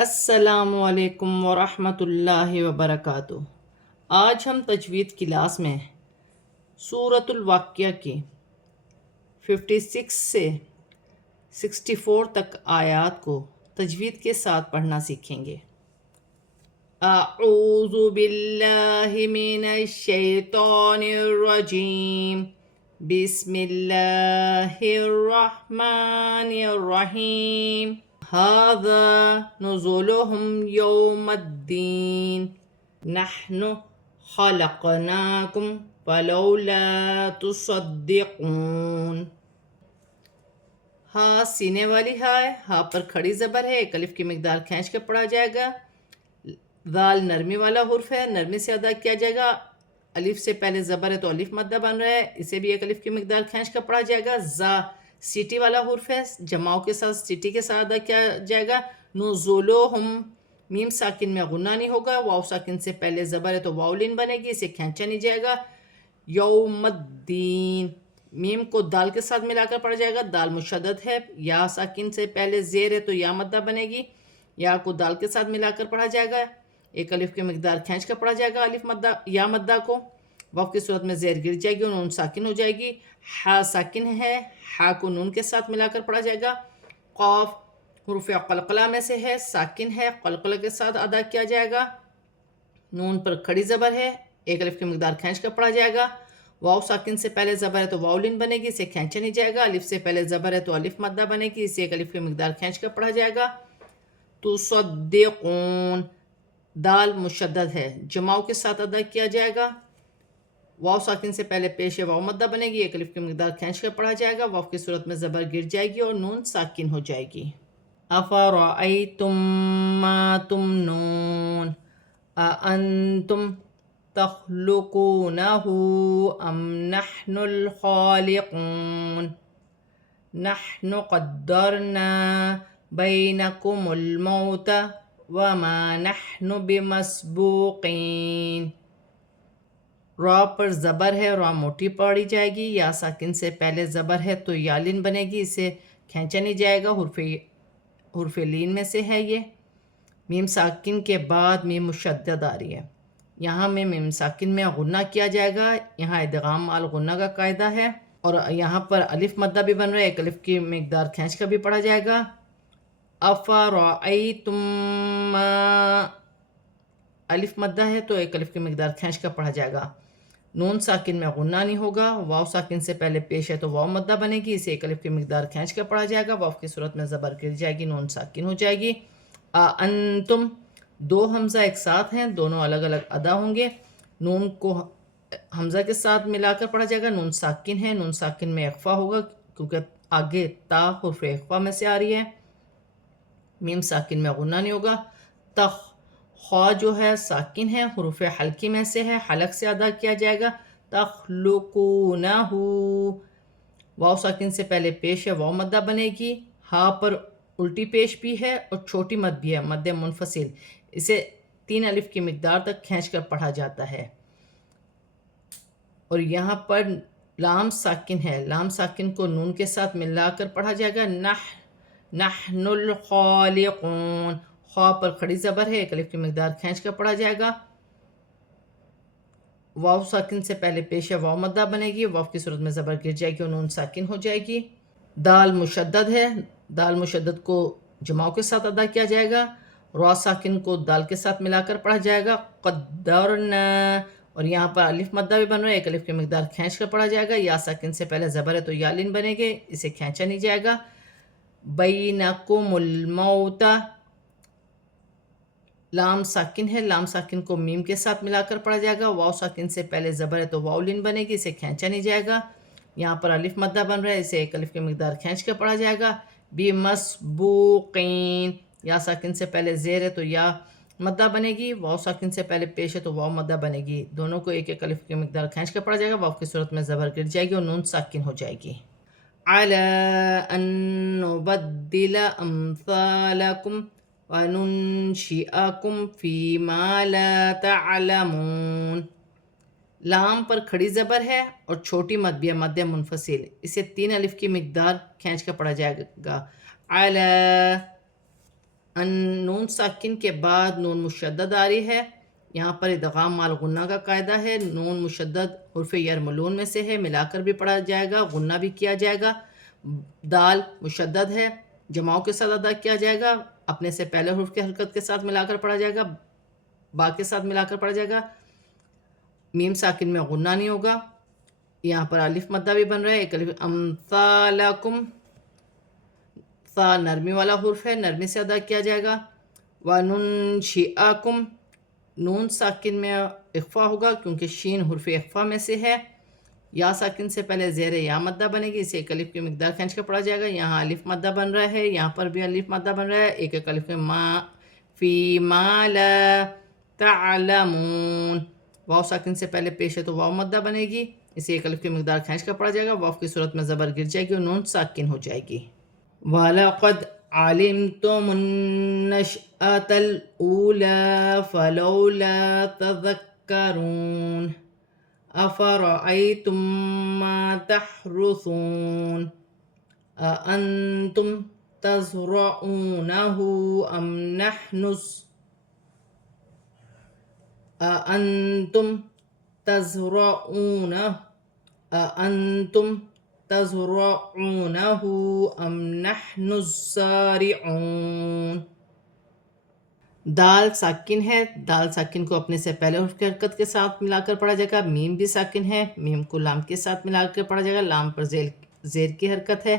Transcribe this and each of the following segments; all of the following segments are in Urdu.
السلام علیکم ورحمۃ اللہ وبرکاتہ۔ آج ہم تجوید کلاس میں سورۃ الواقعہ کی 56 سے 64 تک آیات کو تجوید کے ساتھ پڑھنا سیکھیں گے۔ اعوذ باللہ من الشیطان الرجیم، بسم اللہ الرحمن الرحیم۔ هذا نزلهم يوم الدين نحن خلقناكم فلولا تصدقون۔ ہاں سینے والی ہے، ہاں پر کھڑی زبر ہے، ایک الف کی مقدار کھینچ کے پڑھا جائے گا۔ ذال نرمی والا حرف ہے، نرمی سے ادا کیا جائے گا۔ الف سے پہلے زبر ہے تو الف مدہ بن رہا ہے، اسے بھی ایک الف کی مقدار کھینچ کر پڑھا جائے گا۔ زا سیٹی والا حرف ہے، جماؤں کے ساتھ سیٹی کے ساتھ ادا کیا جائے گا۔ نزولوہم میم ساکن میں غنہ نہیں ہوگا، واو ساکن سے پہلے زبر ہے تو واولین بنے گی، اسے کھینچا نہیں جائے گا۔ یوم الدین میم کو دال کے ساتھ ملا کر پڑھا جائے گا، دال مشدد ہے۔ یا ساکن سے پہلے زیر ہے تو یا مدہ بنے گی، یا کو دال کے ساتھ ملا کر پڑھا جائے گا، ایک الف کی مقدار کھینچ کر پڑھا جائے گا الف مدہ یا مدہ کو۔ واو کی صورت میں زیر گر جائے گی اور نون ساکن ہو جائے گی۔ ہا ساکن ہے، ہا کو نون کے ساتھ ملا کر پڑھا جائے گا۔ قاف حروف قلقلہ میں سے ہے، ساکن ہے، قلقلہ کے ساتھ ادا کیا جائے گا۔ نون پر کھڑی زبر ہے، ایک الف کی مقدار کھینچ کر پڑھا جائے گا۔ واو ساکن سے پہلے زبر ہے تو واولین بنے گی، اسے کھینچا نہیں جائے گا۔ الف سے پہلے زبر ہے تو الف مدہ بنے گی، اسے ایک الف کی مقدار کھینچ کر پڑھا جائے گا۔ تصدقون دال مشدد ہے، جماؤں کے ساتھ ادا کیا جائے گا۔ واو ساکن سے پہلے پیش واو مدہ بنے گی، ایک الف کی مقدار کھینچ کر پڑھا جائے گا۔ واو کی صورت میں زبر گر جائے گی اور نون ساکن ہو جائے گی۔ افرأیتم ما تمنون اانتم تخلقونہ ام نحن الخالقون نحن قدرنا بینکم الموت وما نحن بمسبوقین۔ را پر زبر ہے، را موٹی پڑھی جائے گی، یا ساکن سے پہلے زبر ہے تو یالین بنے گی، اسے کھینچا نہیں جائے گا، حرف لین میں سے ہے یہ۔ میم ساکن کے بعد میم مشدد آ رہی ہے، یہاں میں میم ساکن میں غنہ کیا جائے گا، یہاں ادغام مع الغنہ کا قاعدہ ہے، اور یہاں پر الف مدہ بھی بن رہا ہے، ایک الف کی مقدار کھینچ کر بھی پڑھا جائے گا۔ افرأیتم ما الف مدہ ہے تو ایک الف کی مقدار کھینچ کر پڑھا جائے گا۔ نون ساکن میں غنہ نہیں ہوگا، واو ساکن سے پہلے پیش ہے تو واو مدہ بنے گی، اسے ایک الف کی مقدار کھینچ کر پڑھا جائے گا۔ واو کی صورت میں زبر گر جائے گی، نون ساکن ہو جائے گی۔ انتم دو حمزہ ایک ساتھ ہیں، دونوں الگ الگ ادا ہوں گے۔ نون کو حمزہ کے ساتھ ملا کر پڑھا جائے گا، نون ساکن ہے، نون ساکن میں اخفا ہوگا کیونکہ آگے تا حرف اخفا میں سے آ رہی ہے۔ میم ساکن میں غنہ نہیں ہوگا۔ تخ خوا جو ہے ساکن ہے، حروف حلقی میں سے ہے، حلق سے ادا کیا جائے گا۔ تخلقونہ واو ساکن سے پہلے پیش ہے، واو مدہ بنے گی۔ ہا پر الٹی پیش بھی ہے اور چھوٹی مد بھی ہے، مد منفصل، اسے 3 الف کی مقدار تک کھینچ کر پڑھا جاتا ہے۔ اور یہاں پر لام ساکن ہے، لام ساکن کو نون کے ساتھ ملا کر پڑھا جائے گا۔ نحن الخالقون خوا پر کھڑی زبر ہے، ایک الف کی مقدار کھینچ کر پڑھا جائے گا۔ واو ساکن سے پہلے پیش ہے، واو مدہ بنے گی، واو کی صورت میں زبر گر جائے گی اور نون ساکن ہو جائے گی۔ دال مشدد ہے، دال مشدد کو جماؤں کے ساتھ ادا کیا جائے گا۔ را ساکن کو دال کے ساتھ ملا کر پڑھا جائے گا۔ قدرنا اور یہاں پر الف مدہ بھی بن رہا ہے، ایک الف کی مقدار کھینچ کر پڑھا جائے گا۔ یا ساکن سے پہلے زبر ہے تو یالین بنے گے، اسے کھینچا نہیں جائے گا۔ بینکم الموت لام ساکن ہے، لام ساکن کو میم کے ساتھ ملا کر پڑھا جائے گا۔ واو ساکن سے پہلے زبر ہے تو واولین بنے گی، اسے کھینچا نہیں جائے گا۔ یہاں پر الف مدہ بن رہا ہے، اسے ایک الف کی مقدار کھینچ کر پڑھا جائے گا۔ بمسبوقین یا ساکن سے پہلے زیر ہے تو یا مدہ بنے گی، واو ساکن سے پہلے پیش ہے تو واو مدہ بنے گی، دونوں کو ایک ایک الف کی مقدار کھینچ کر پڑھا جائے گا۔ واو کی صورت میں زبر گر جائے گی اور نون ساکن ہو جائے گی۔ علی ان نبدل امثالکم وَنُنْشِئَكُمْ فِي مَا لَا تَعْلَمُونَ لام پر کھڑی زبر ہے اور چھوٹی مد بھی ہے، مد منفصل، اسے 3 الف کی مقدار کھینچ کر پڑھا جائے گا۔ علی ان نون ساکن کے بعد نون مشدد آ رہی ہے. یہاں پر ادغام مال غنہ کا قاعدہ ہے. نون مشدد حرف یرملون میں سے ہے، ملا کر بھی پڑھا جائے گا، غنہ بھی کیا جائے گا. دال مشدد ہے، جماؤں کے ساتھ ادا کیا جائے گا، اپنے سے پہلے حرف کی حرکت کے ساتھ ملا کر پڑھا جائے گا، با کے ساتھ ملا کر پڑھا جائے گا. میم ساکن میں غنہ نہیں ہوگا. یہاں پر الف مدہ بھی بن رہا ہے. ایک الف امثالکم، ثا نرمی والا حرف ہے، نرمی سے ادا کیا جائے گا. وَنُنشِئَكُمْ، نون ساکن میں اخفا ہوگا کیونکہ شین حرف اخفا میں سے ہے. یا ساکن سے پہلے زیر یا مدہ بنے گی، اسے ایک الف کی مقدار کھینچ کر پڑھا جائے گا. یہاں الف مدہ بن رہا ہے، یہاں پر بھی الف مدہ بن رہا ہے. ایک ایک الف ما فی ما لا تعلمون. واو ساکن سے پہلے پیش ہے تو واو مدہ بنے گی، اسے ایک الف کی مقدار کھینچ کر پڑھا جائے گا. واو کی صورت میں زبر گر جائے گی اور نون ساکن ہو جائے گی. وَلَقَدْ عَلِمْتُمُ النَّشْأَةَ الْأُولَى فَلَوْلَا تَذَكَّرُونَ أَفَرَأَيْتُم مَّا تَحْرُثُونَ أَأَنتُمْ تَزْرَعُونَهُ أَأَنتُمْ تزرعونه أم نحن الزارعون. دال ساکن ہے، دال ساکن کو اپنے سے پہلے حرف کی حرکت کے ساتھ ملا کر پڑھا جائے گا. میم بھی ساکن ہے، میم کو لام کے ساتھ ملا کر پڑھا جائے گا، لام پر زیر کی حرکت ہے.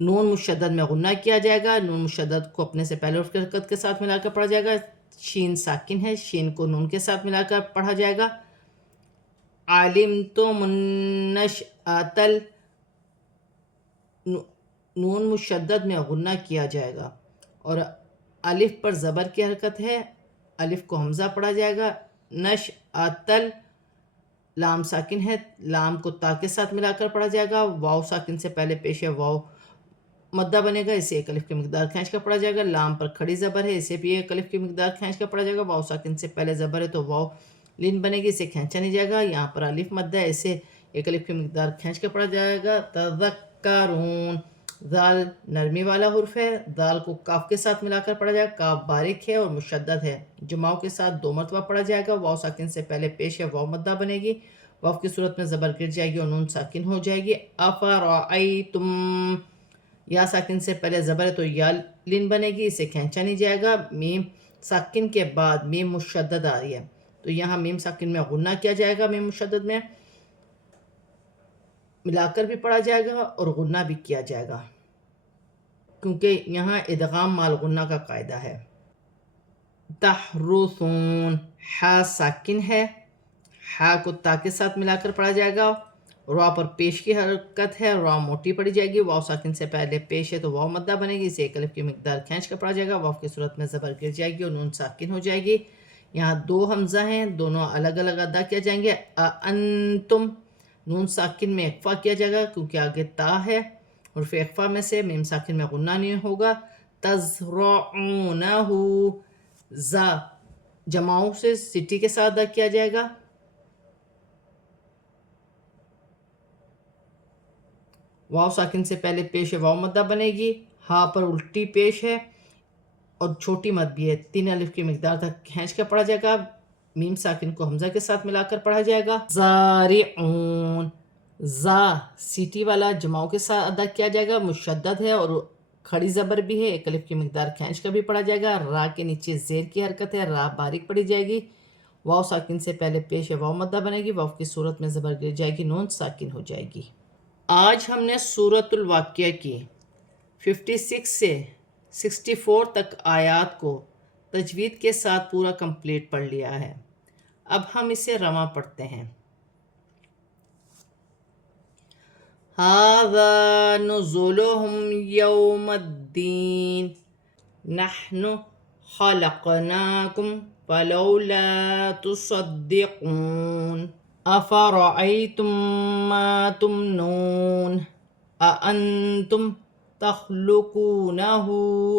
نون مشدد میں غنہ کیا جائے گا، نون مشدد کو اپنے سے پہلے حرف کی حرکت کے ساتھ ملا کر پڑھا جائے گا. شین ساکن ہے، شین کو نون کے ساتھ ملا کر پڑھا جائے گا. علمتم النشأۃ، نون مشدد میں غنہ کیا جائے گا اور الف پر زبر کی حرکت ہے، الف کو حمزہ پڑھا جائے گا. نشأۃ، لام ساکن ہے، لام کو تا کے ساتھ ملا کر پڑھا جائے گا. واو ساکن سے پہلے پیش ہے، واو مدہ بنے گا، اسے ایک الف کی مقدار کھینچ کر پڑھا جائے گا. لام پر کھڑی زبر ہے، اسے بھی ایک الف کی مقدار کھینچ کر پڑھا جائے گا. واو ساکن سے پہلے زبر ہے تو واو لین بنے گی، اسے کھینچا نہیں جائے گا. یہاں پر الف مدہ ہے، اسے ایک الف کی مقدار کھینچ کر پڑھا جائے گا. تذکرون، ذال نرمی والا حرف ہے، ذال کو کاف کے ساتھ ملا کر پڑھا جائے گا. کاف باریک ہے اور مشدد ہے، جماؤں کے ساتھ 2 مرتبہ پڑھا جائے گا. واو ساکن سے پہلے پیش ہے، واو مدہ بنے گی، واو کی صورت میں زبر گر جائے گی اور نون ساکن ہو جائے گی. افرأیتم، یا ساکن سے پہلے زبر ہے تو یا لین بنے گی، اسے کھینچا نہیں جائے گا. میم ساکن کے بعد میم مشدد آ رہی ہے تو یہاں میم ساکن میں غنہ کیا جائے گا، میم مشدد میں ملا کر بھی پڑھا جائے گا اور غنہ بھی کیا جائے گا کیونکہ یہاں ادغام مال غنہ کا قاعدہ ہے. تحرثون، ہا ساکن ہے، ہا کو تا کے ساتھ ملا کر پڑھا جائے گا. را پر پیش کی حرکت ہے، را موٹی پڑھی جائے گی. واو ساکن سے پہلے پیش ہے تو واو مدہ بنے گی، اسے ایک الف کی مقدار کھینچ کر پڑھا جائے گا. واو کی صورت میں زبر گر جائے گی اور نون ساکن ہو جائے گی. یہاں 2 حمزہ ہیں، دونوں الگ الگ ادا کیا جائیں گے. انتم، نون ساکن میں اخفا کیا جائے گا کیونکہ آگے تا ہے، حرف اخفا میں سے میم ساکن میں غنہ نہیں ہوگا. تزرعونہ، زا جماؤں سے سٹی کے ساتھ ادا کیا جائے گا. واو ساکن سے پہلے پیش ہے، واو مدہ بنے گی. ہا پر الٹی پیش ہے اور چھوٹی مد بھی ہے، 3 الف کی مقدار تک کھینچ کر پڑھا جائے گا. میم ساکن کو حمزہ کے ساتھ ملا کر پڑھا جائے گا. زارعون، زا سیٹی والا جماؤں کے ساتھ ادا کیا جائے گا، مشدد ہے اور کھڑی زبر بھی ہے، ایک الف کی مقدار کھینچ کر بھی پڑھا جائے گا. را کے نیچے زیر کی حرکت ہے، را باریک پڑھی جائے گی. واو ساکن سے پہلے پیش ہے، واو مدہ بنے گی، واو کی صورت میں زبر گر جائے گی، نون ساکن ہو جائے گی. آج ہم نے سورۃ الواقعہ کی 56 سے 64 تک آیات کو تجوید کے ساتھ پورا کمپلیٹ پڑھ لیا ہے. اب ہم اسے رواں پڑھتے ہیں. هذا نزلهم يوم الدين نحن خلقناكم فلولا تصدقون أفرأيتم ما تمنون أأنتم تخلقونه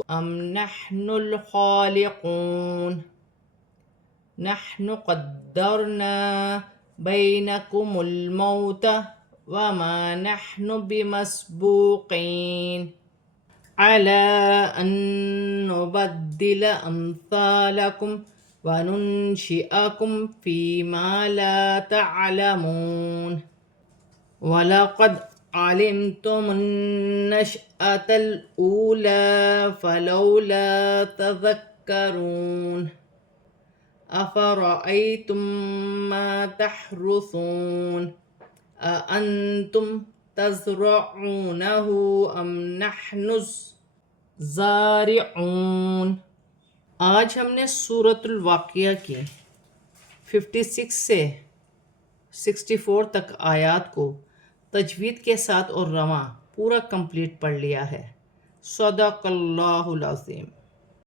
أم نحن الخالقون نحن قدرنا بينكم الموت وما نحن بمسبوقين على أن نبدل أمثالكم وننشئكم فيما لا تعلمون وَلَقَدْ عَلِمْتُمُ النَّشْأَةَ الْأُولَى فَلَوْلَا تَذَكَّرُونَ أَفَرَأَيْتُم مَّا تَحْرُثُونَ أَأَنتُمْ تَزْرَعُونَهُ أَمْ نَحْنُ الزَّارِعُونَ۔ آج ہم نے سورۃ الواقعہ کی 56 سے 64 تک آیات کو تجوید کے ساتھ اور رواں پورا کمپلیٹ پڑھ لیا ہے۔ صدق اللہ العظیم۔